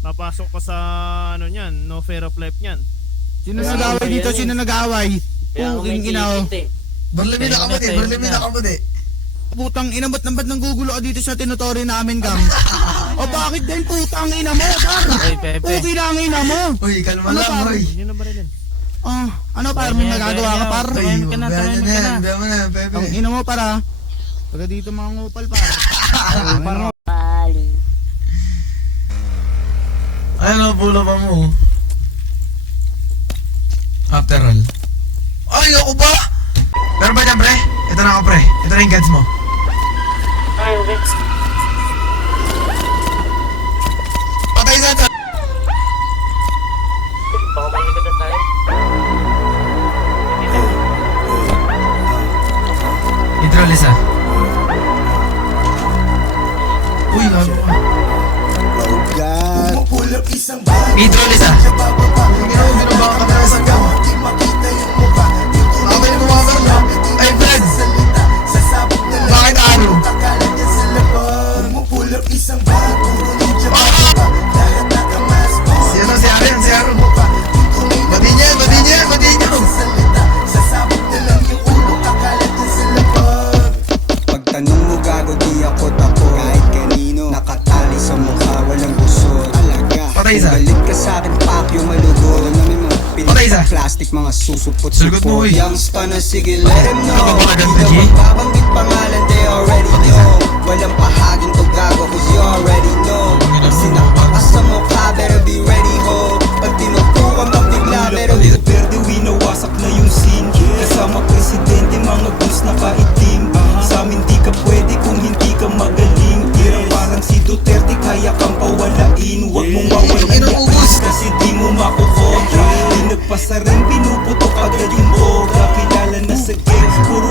Papasok ka sa ano niyan, no fair of life niyan. Sino nag-away dito? Sino nag-away? Puking ina. Barlamina ka mo di, barlamina ka mo di. Putang ina, ba't nang gugulo ka dito sa tinutori namin, gang? O bakit din putang ina mo, par? Ay, Pepe. Puki lang ina mo. Uy, kalma Ano, lang, par? boy. Yun na ba rin? Ano par, may nagagawa ka, par? Uy, Tumahimik ka na, bayan tumahimik na ka yan, na. bayan mo na, Pepe. Ang ina mo, para. Taga dito mga ngupal, par. Par. Ano, pulo pa mo? After all. Ay, ako ba? Meron ba dyan, pre? Ito na ako, pre. Ito na yung guns mo. Patay sa ito. Control isa. Uy, gago ka. Control isa. Ginagawa ka na sa gawa. Nakapin mo mga barla. Ay, Brad! Bakit ano? Si ano, si Aaron, si Aaron. Bati niya, bati niya, bati niya. Pagtanong mo gago di ako tako. Kahit kanino nakatali sa mukha walang busot. Alaga, Patay isa. balik ka sa akin pakyo malugod. Alam namin mga Patay isa. plastic mga susupot. Sagot mo, uy. Youngster na sige let him know. Napapaganda, Di G. na magbabanggit pangalan they already know. Walang pahagin to gago cause you already know. Pag sinakpa ka sa mukha better be ready ho. Pag tinutukan mo bigla better be Verde, winawasak na yung scene. Kasama presidente, mga goons nakaitim. Sa amin di ka pwede kung hindi ka magaling. Tira parang si Duterte, kaya kang pawalain. Huwag mong wawalan yan kasi di mo makukontra. Di nagpasa rin, pinuputok agad yung boga. Kilala na sa game, puro